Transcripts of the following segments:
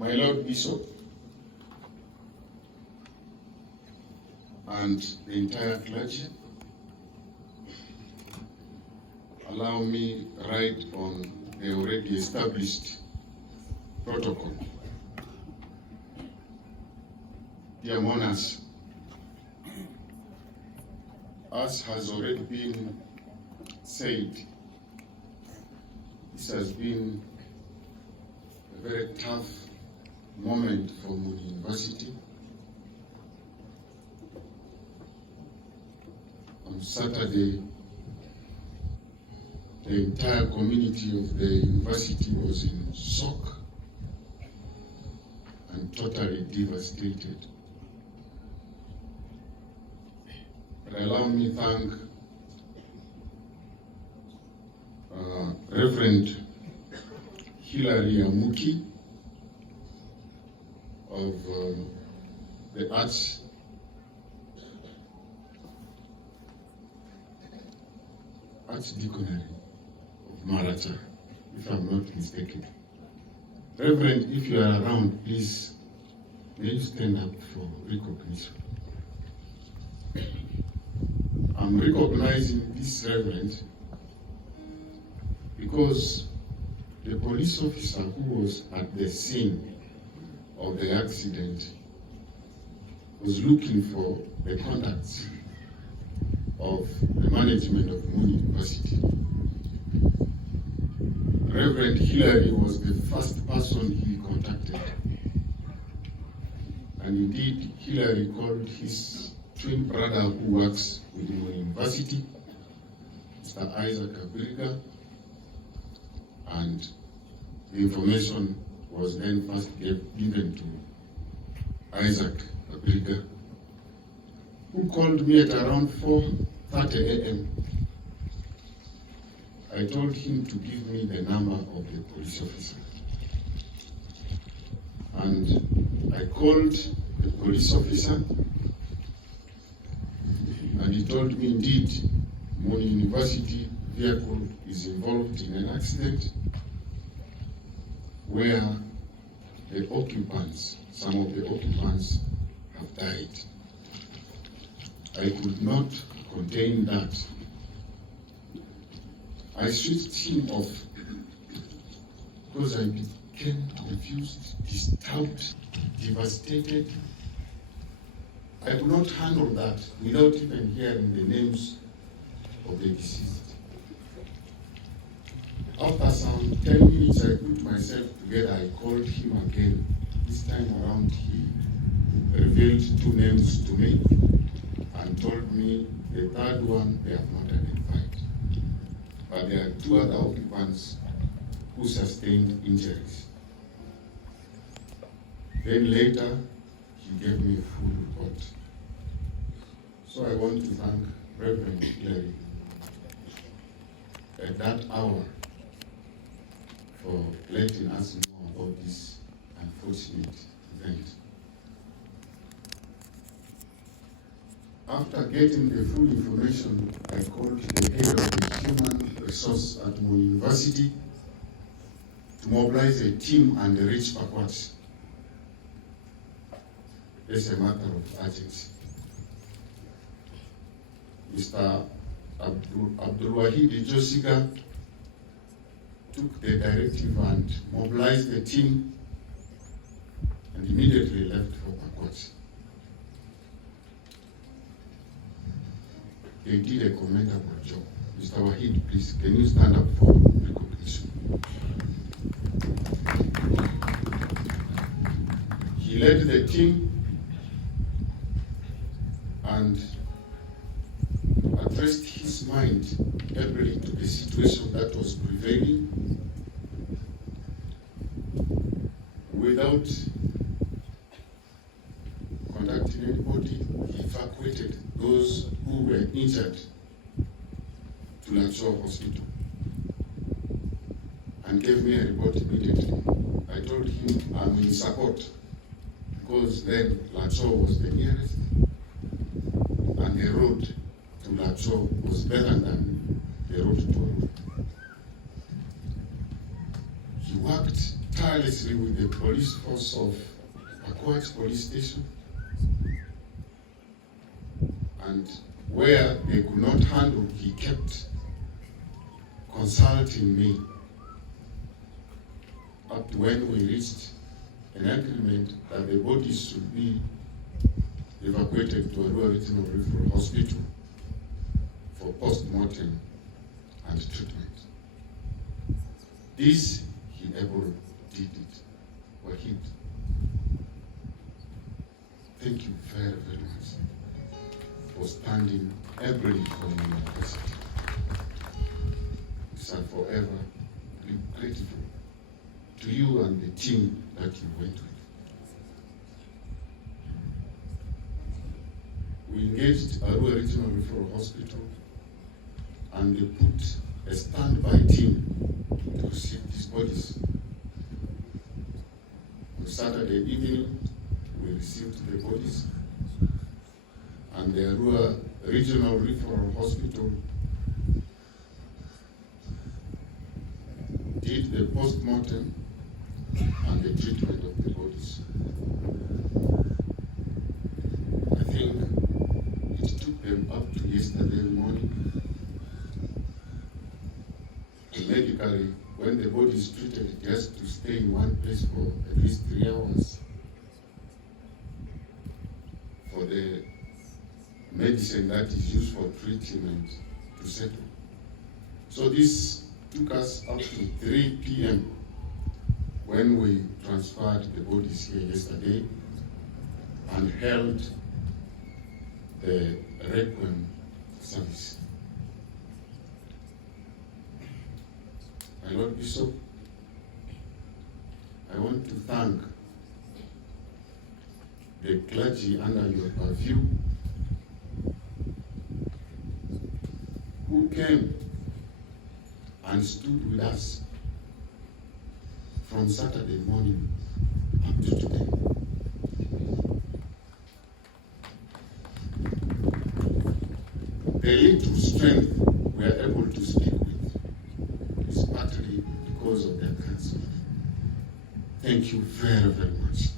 My Lord Bishop, and the entire clergy, allow me right on the already established protocol. Dear monarchs, as has already been said, this has been a very tough moment for Muni University. On Saturday, the entire community of the university was in shock and totally devastated. But allow me to thank Reverend Hilary Amuki of the Archdeaconry of Maracha, if I'm not mistaken. Reverend, if you are around, please, may you stand up for recognition. I'm recognizing this Reverend because the police officer who was at the scene of the accident was looking for the contacts of the management of Moon University. Reverend Hilary was the first person he contacted. And indeed, Hilary called his twin brother who works with Moon University, Mr. Isaac Abiriga, and the information was then first given to Isaac Abiriga, who called me at around 4:30 a.m. I told him to give me the number of the police officer. And I called the police officer, and he told me indeed Moon University vehicle is involved in an accident where the occupants, some of the occupants have died. I could not contain that. I switched him off because I became confused, disturbed, devastated. I could not handle that without even hearing the names of the deceased. After some 10 minutes, I put myself together. I called him again. This time around, he revealed 2 names to me and told me the third one they have not identified. But there are 2 other occupants who sustained injuries. Then later, he gave me a full report. So I want to thank Reverend Hilary at that hour for letting us know about this unfortunate event. After getting the full information, I called the head of the human resource at Moon University to mobilize a team and reach Pakwach. It's a matter of urgency. Mr. Abdulwahid Josiga took the directive and mobilized the team and immediately left for Pakwach. They did a commendable job. Mr. Wahid, please, can you stand up for recognition? He led the team and addressed his mind heavily to the situation that was prevailing without contacting anybody. He evacuated those who were injured to Lacho Hospital and gave me a report immediately. I told him I'm in support because then Lacho was the nearest and the road to Lacho was better than the road to Oru. He worked tirelessly with the police force of Akwach police station, and where they could not handle, he kept consulting me up to when we reached an agreement that the bodies should be evacuated to Arua Regional Referral Hospital for post-mortem and treatment. This he able did it, Wahid. Thank you very, very much for standing every for the university. I shall forever be grateful to you and the team that you went with. We engaged Arua Regional Referral Hospital, and they put a standby team to receive these bodies. On Saturday evening, we received the bodies, and the Arua Regional Referral Hospital did the post-mortem and the treatment of the bodies. I think it took them up to yesterday morning. And medically, when the body is treated, it has to stay in one place for at least 3 hours for the medicine that is used for treatment to settle. So this took us up to 3 p.m. when we transferred the bodies here yesterday and held the Requiem service. My Lord Bishop, I want to thank the clergy under your purview who came and stood with us from Saturday morning up to today. The little strength we are able to speak with is partly because of their counsel. Thank you very, very much.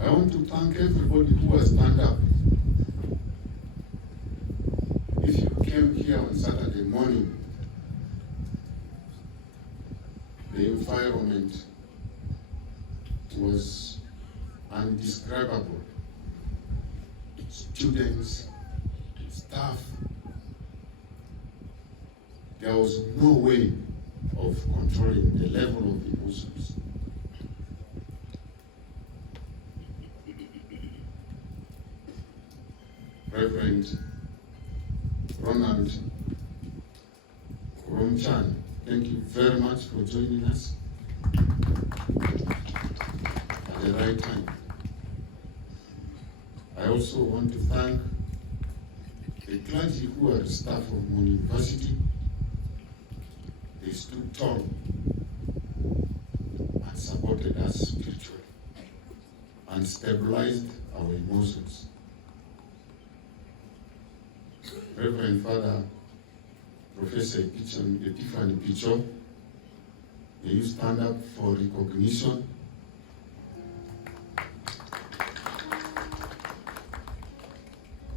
I want to thank everybody who has stand up. If you came here on Saturday morning, the environment was indescribable. Students, staff, there was no way of controlling the level of emotions. Reverend Ronald Romchan, thank you very much for joining us at the right time. I also want to thank the clergy who are staff of Mon University. They stood tall and supported us spiritually and stabilized our emotions. Reverend Father Professor Epiphany Picho, may you stand up for recognition.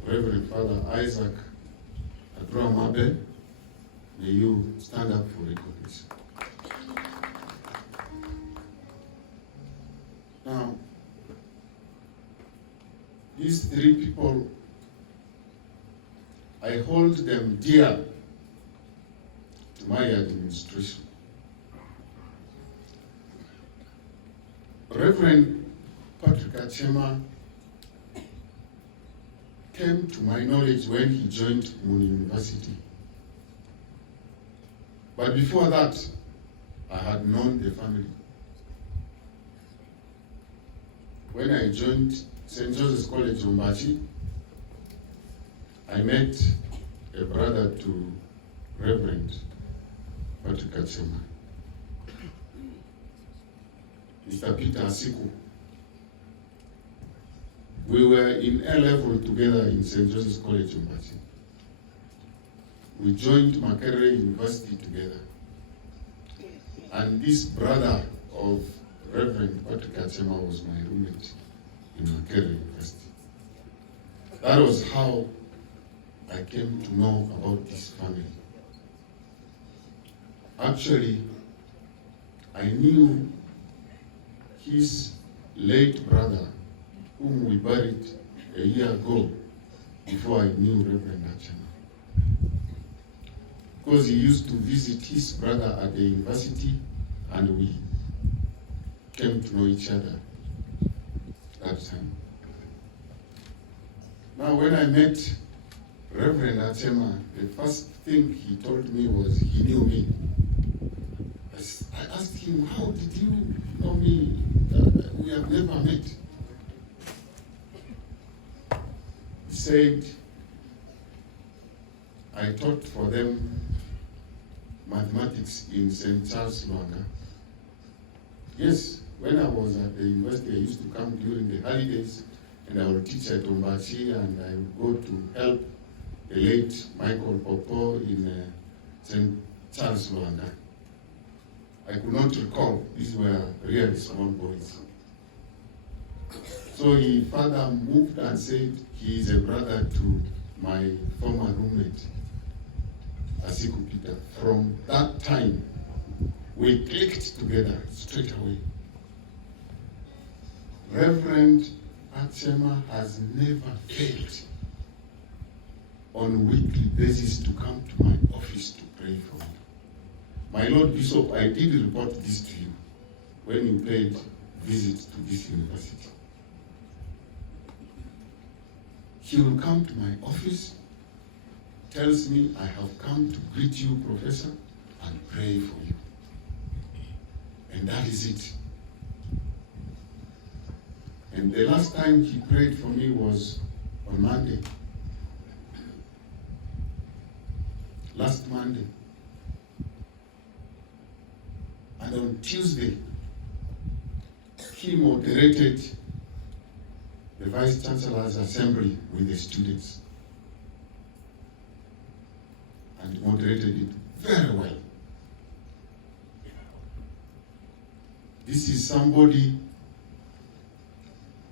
Reverend Father Isaac Adromabe, may you stand up for recognition. Now, these 3 people, I hold them dear to my administration. Reverend Patrick Acema came to my knowledge when he joined Mon University. But before that, I had known the family. When I joined St. Joseph's College Umbachi, I met a brother to Reverend Patrick Acema, Mr. Peter Asiku. We were in A-level together in St. Joseph's College Umbachi. We joined Makerere University together. And this brother of Reverend Patrick Acema was my roommate in Makerere University. That was how I came to know about this family. Actually, I knew his late brother, whom we buried a year ago, before I knew Reverend Acema. Because he used to visit his brother at the university, and we came to know each other that time. Now, when I met Reverend Acema, the first thing he told me was he knew me. I asked him, how did you know me? We have never met. He said, I taught for them mathematics in St. Charles, Luanga. Yes, when I was at the university, I used to come during the holidays, and I would teach at Ombachi, and I would go to help the late Michael Popo in St. Charles, Luanga. I could not recall. These were really small boys. So he further moved and said he is a brother to my former roommate, Asiku Peter. From that time, we clicked together straight away. Reverend Acema has never failed on a weekly basis to come to my office to pray for me. My Lord Bishop, I did report this to you when you paid visit to this university. He will come to my office, tells me, I have come to greet you, Professor, and pray for you. And that is it. And the last time he prayed for me was on Monday. Last Monday. And on Tuesday, he moderated the Vice Chancellor's assembly with the students. And moderated it very well. This is somebody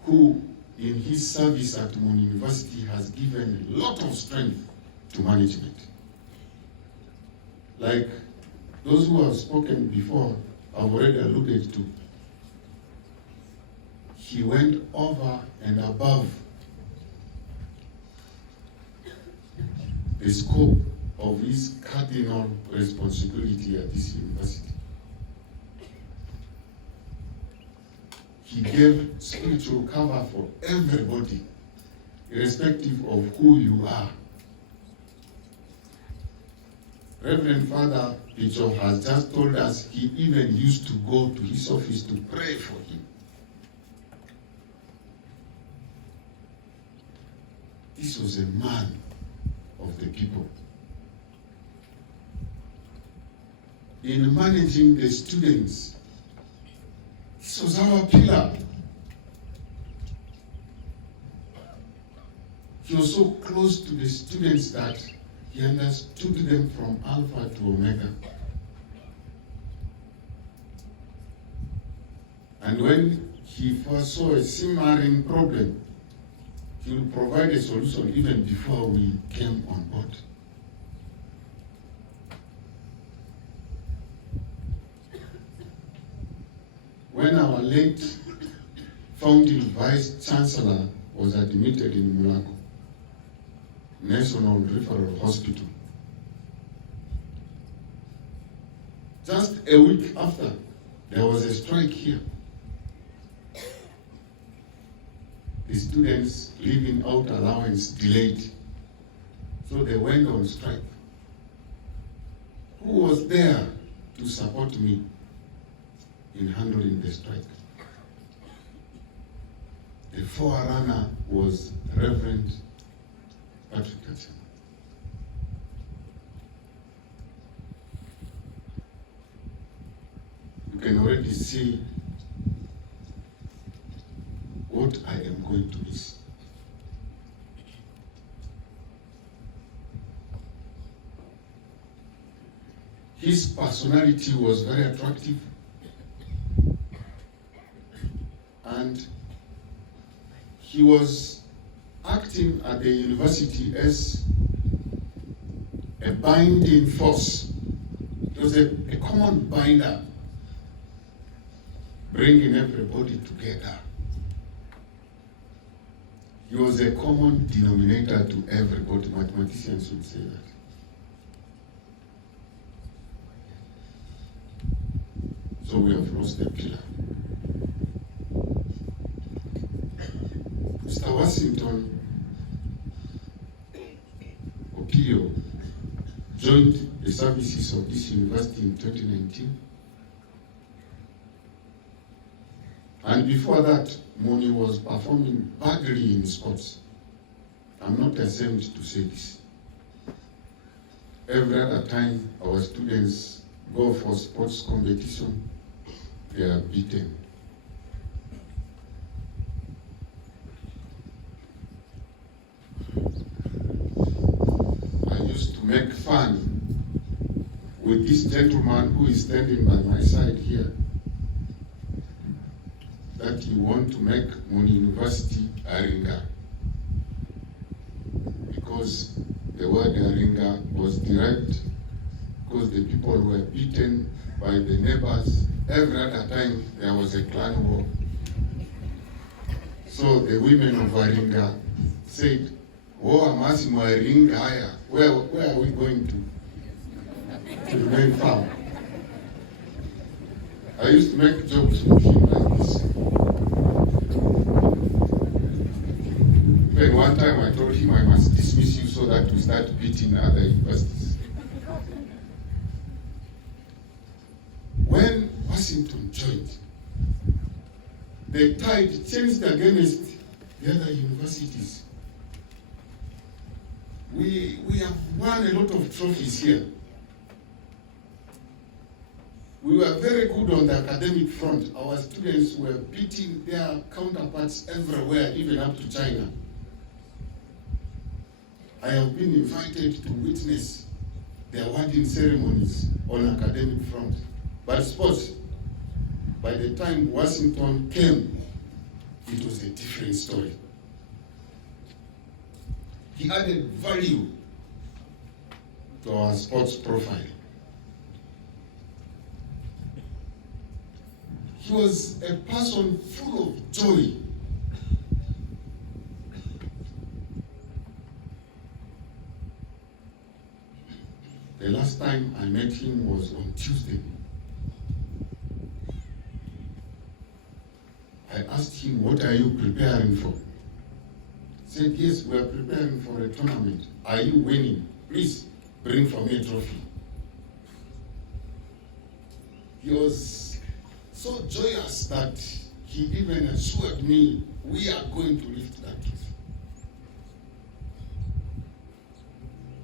who, in his service at Mon University, has given a lot of strength to management. Like those who have spoken before, I've already alluded to. He went over and above the scope of his cardinal responsibility at this university. He gave spiritual cover for everybody, irrespective of who you are. Reverend Father Picho has just told us he even used to go to his office to pray for him. This was a man of the people. In managing the students, this was our pillar. He was so close to the students that he understood them from Alpha to Omega. And when he foresaw a simmering problem, he would provide a solution even before we came on board. When our late founding Vice Chancellor was admitted in Mulago National Referral Hospital, just a week after, there was a strike here. The students' living out allowance delayed, so they went on strike. Who was there to support me in handling the strike? The forerunner was Reverend Patrick Acema. You can already see what I am going to miss. His personality was very attractive, and he was acting at the university as a binding force. It was a common binder, bringing everybody together. He was a common denominator to everybody. Mathematicians would say that. So we have lost a pillar. Mr. Washington Opio joined the services of this university in 2019. And before that, Moni was performing badly in sports. I'm not ashamed to say this. Every other time our students go for sports competition, they are beaten. I used to make fun with this gentleman who is standing by my side here, that he want to make Moni University Aringa, because the word Aringa was derived because the people were beaten by the neighbors. Every other time there was a clan war. So the women of Aringa said, "Oh, Amasimo Aringa, where are we going to remain farm?" I used to make jokes with him like this. Even one time I told him I must dismiss you so that we start beating other universities. When Washington joined, the tide changed against the other universities. We have won a lot of trophies here. We were very good on the academic front. Our students were beating their counterparts everywhere, even up to China. I have been invited to witness the awarding ceremonies on academic front. But sports, by the time Washington came, it was a different story. He added value to our sports profile. He was a person full of joy. The last time I met him was on Tuesday. I asked him, "What are you preparing for?" He said, "Yes, we are preparing for a tournament. Are you winning? Please bring for me a trophy." He was so joyous that he even assured me, "We are going to lift that trophy."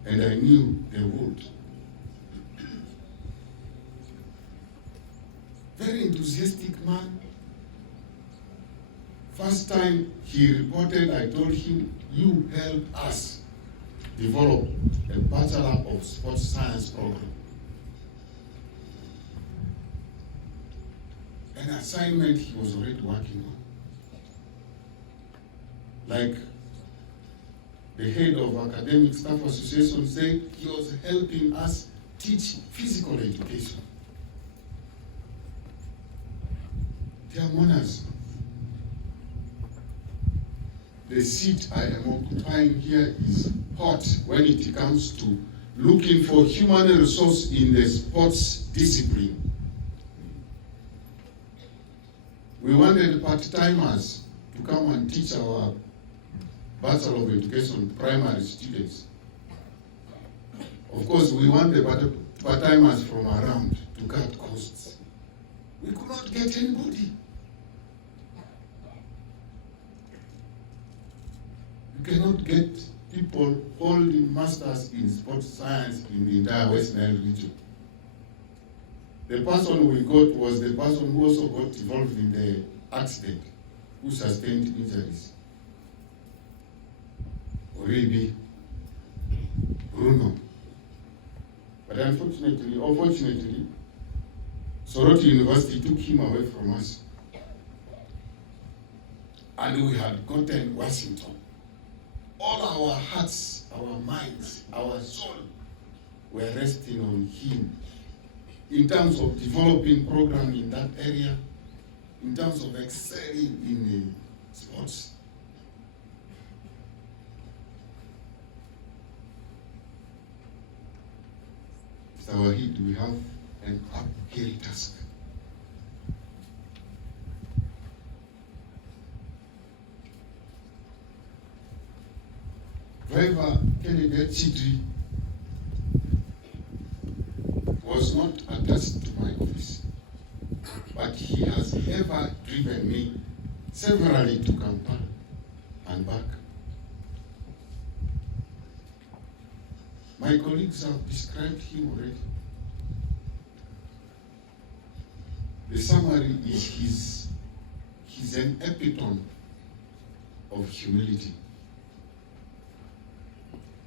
And I knew they would. Very enthusiastic man. First time he reported, I told him, "You helped us develop a Bachelor of Sports Science program. An assignment he was already working on. Like the head of Academic Staff Association said, he was helping us teach physical education. Dear mourners, the seat I am occupying here is hot when it comes to looking for human resource in the sports discipline. We wanted part-timers to come and teach our Bachelor of Education primary students. Of course, we want the part-timers from around to cut costs. We could not get anybody. You cannot get people holding masters in sports science in the entire West Nile region. The person we got was the person who also got involved in the accident, who sustained injuries. Oribi, Bruno. But unfortunately, or fortunately, Soroti University took him away from us. And we had gotten Washington. All our hearts, our minds, our soul were resting on him in terms of developing programs in that area, in terms of excelling in sports. With our head, we have an uphill task. Driver Kennedy Acindiri was not attached to my office, but he has ever driven me severally to Kampala and back. My colleagues have described him already. The summary is he's an epitome of humility.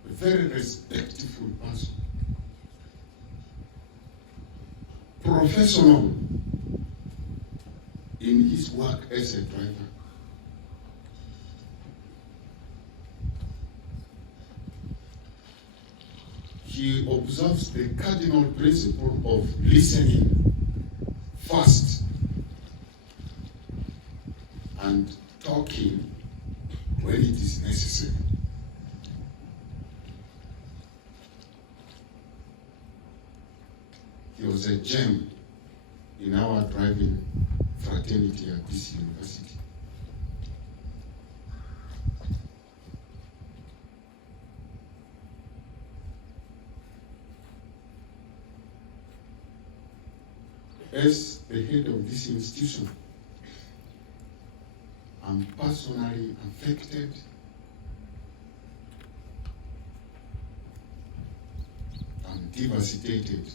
A very respectful person. Professional in his work as a driver. He observes the cardinal principle of listening first and talking when it is necessary. He was a gem in our driving fraternity at this university. As the head of this institution, I'm personally affected and devastated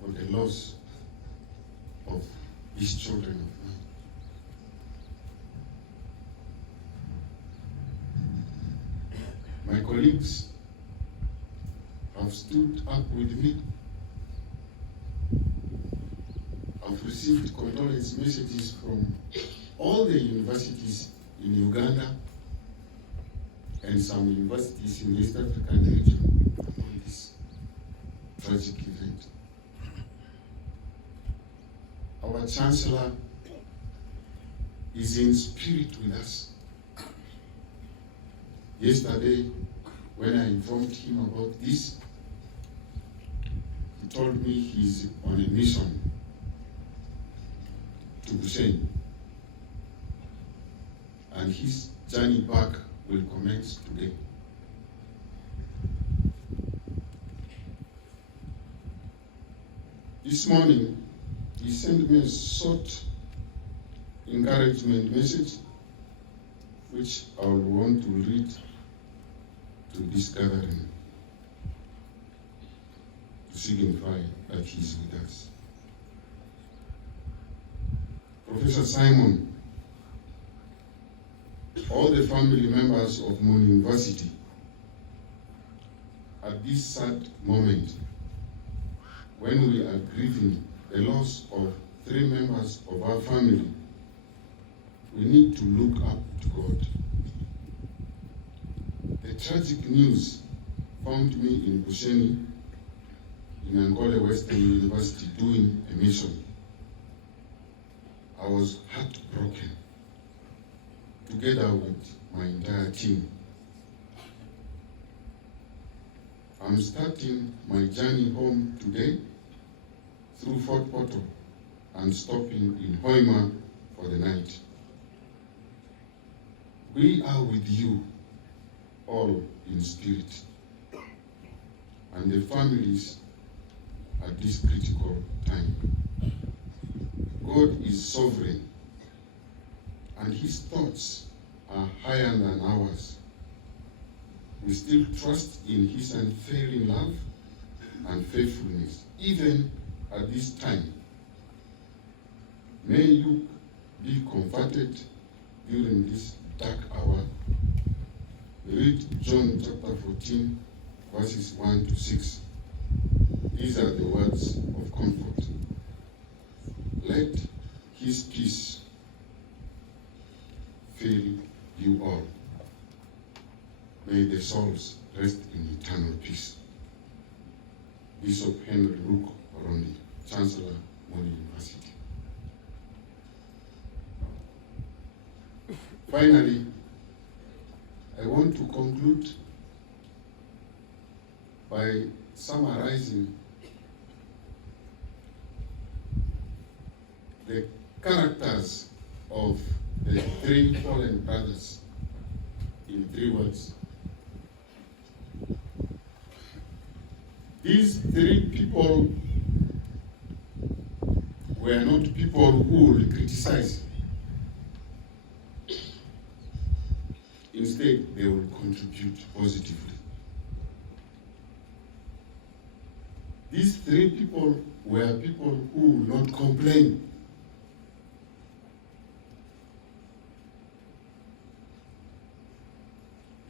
for the loss of these children of mine. My colleagues have stood up with me. I've received condolence messages from all the universities in Uganda and some universities in the East African region on this tragic event. Our Chancellor is in spirit with us. Yesterday, when I informed him about this, he told me he's on a mission to Buseni, and his journey back will commence today. This morning, he sent me a short encouragement message, which I will want to read to this gathering to signify that he is with us. Professor Simon, all the family members of Moon University, at this sad moment, when we are grieving the loss of 3 members of our family, we need to look up to God. The tragic news found me in Buseni, in Angola Western University, doing a mission. I was heartbroken, together with my entire team. I'm starting my journey home today through Fort Portal and stopping in Hoima for the night. We are with you all in spirit, and the families at this critical time. God is sovereign, and his thoughts are higher than ours. We still trust in his unfailing love and faithfulness, even at this time. May you be comforted during this dark hour. Read John chapter 14, verses 1 to 6. These are the words of comfort. Let his peace fill you all. May the souls rest in eternal peace. Bishop Henry Luke Orondi, Chancellor, Monash University. Finally, I want to conclude by summarizing the characters of the three fallen brothers in 3 words. These 3 people were not people who would criticize. Instead, they will contribute positively. These 3 people were people who will not complain.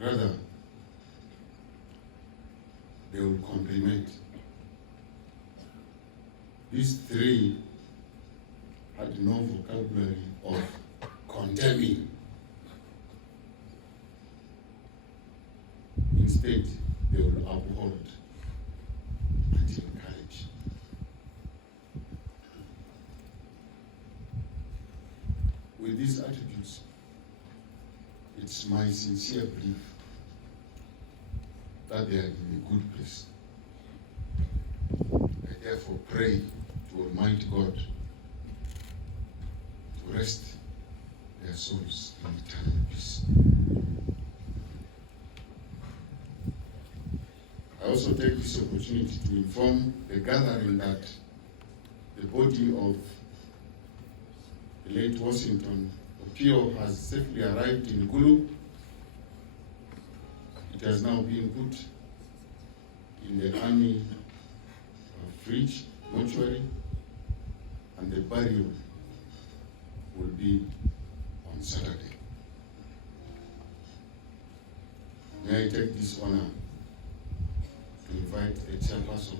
Rather, they will compliment. These 3 had no vocabulary of condemning. Instead, they will uphold and encourage. With these attributes, it's my sincere belief that they are in a good place. I therefore pray to Almighty God to rest their souls in eternal peace. I also take this opportunity to inform the gathering that the body of the late Washington Opio has safely arrived in Gulu. It has now been put in the army fridge, mortuary, and the burial will be on Saturday. May I take this honor to invite the chairperson